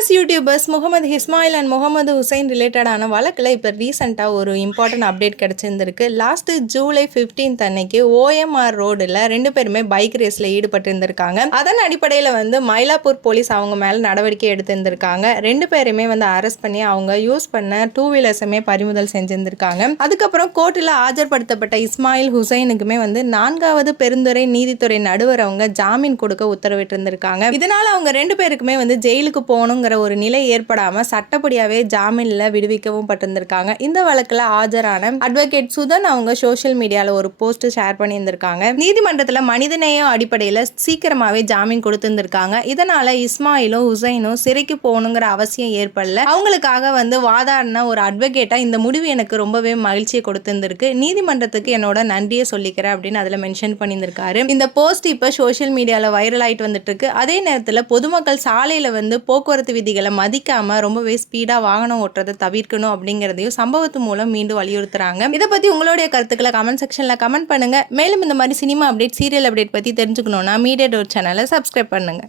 Famous YouTubers Mohammed Ismail and Mohammed Hussain ரிலேட்டடான வழக்கில் இப்போ ரீசெண்டாக ஒரு இம்பார்ட்டன்ட் அப்டேட் கிடச்சிருந்திருக்கு. லாஸ்ட்டு ஜூலை 15 அன்னைக்கு OMR ரோடில் 2 பேருமே பைக் ரேஸில் ஈடுபட்டிருந்திருக்காங்க. அதன் அடிப்படையில் மயிலாப்பூர் போலீஸ் அவங்க மேலே நடவடிக்கை எடுத்திருந்திருக்காங்க. 2 பேருமே அரெஸ்ட் பண்ணி அவங்க யூஸ் பண்ண 2 வீலர்ஸுமே பறிமுதல் செஞ்சிருந்திருக்காங்க. அதுக்கப்புறம் கோர்ட்டில் ஆஜர்படுத்தப்பட்ட இஸ்மாயில் ஹுசைனுக்குமே 4வது பெருந்துறை நீதித்துறை நடுவர் அவங்க ஜாமீன் கொடுக்க உத்தரவிட்டிருந்திருக்காங்க. இதனால அவங்க 2 பேருக்குமே ஜெயிலுக்கு போகணுங்கிற ஒரு நிலை ஏற்படாம சட்டப்படியாவே ஜாமீன்ல விடுவிக்கவும் பட்டிருந்திருக்காங்க. இந்த வழக்குல ஆஜரான அட்வொகேட் சுதன் அவங்க சோசியல் மீடியால ஒரு போஸ்ட் ஷேர் பண்ணியிருந்திருக்காங்க. நீதிமன்றத்துல மனிதநேய அடிப்படையில சீக்கிரமாவே ஜாமீன் கொடுத்திருந்திருக்காங்க. இதனால இஸ்மாயிலும் ஹுசைனும் சிறைக்கு போகணுங்கிற அவசியம் ஏற்படல. அவங்களுக்காக வாதாடின ஒரு அட்வொகேட்டா இந்த முடிவு எனக்கு ரொம்பவே மகிழ்ச்சியை கொடுத்திருந்திருக்கு. நீதிமன்றத்துக்கு என்னோட நன்றியை சொல்லிக்கிறேன் அப்படின்னு அதுல மென்ஷன் பண்ணியிருந்திருக்காரு. இந்த போஸ்ட் இப்ப சோசியல் மீடியால வைரல் ஆயிட்டு வந்துட்டு இருக்கு. அதே நேரத்துல பொதுமக்கள் சாலையில போக்குவரத்து விதிகளை மதிக்காம ரொம்பவே ஸ்பீடா வாகனம் ஓட்டுறதை தவிர்க்கணும் அப்படிங்கிறதையும் சம்பவத்து மூலம் மீண்டும் வலியுறுத்துறாங்க. இதை பத்தி உங்களுடைய கருத்துக்களை கமெண்ட் செக்ஷன்ல கமெண்ட் பண்ணுங்க. மேலும் இந்த மாதிரி சினிமா அப்டேட், சீரியல் அப்டேட் பத்தி தெரிஞ்சுக்கணும்னா மீடியா டோர் சேனலை சப்ஸ்கிரைப் பண்ணுங்க.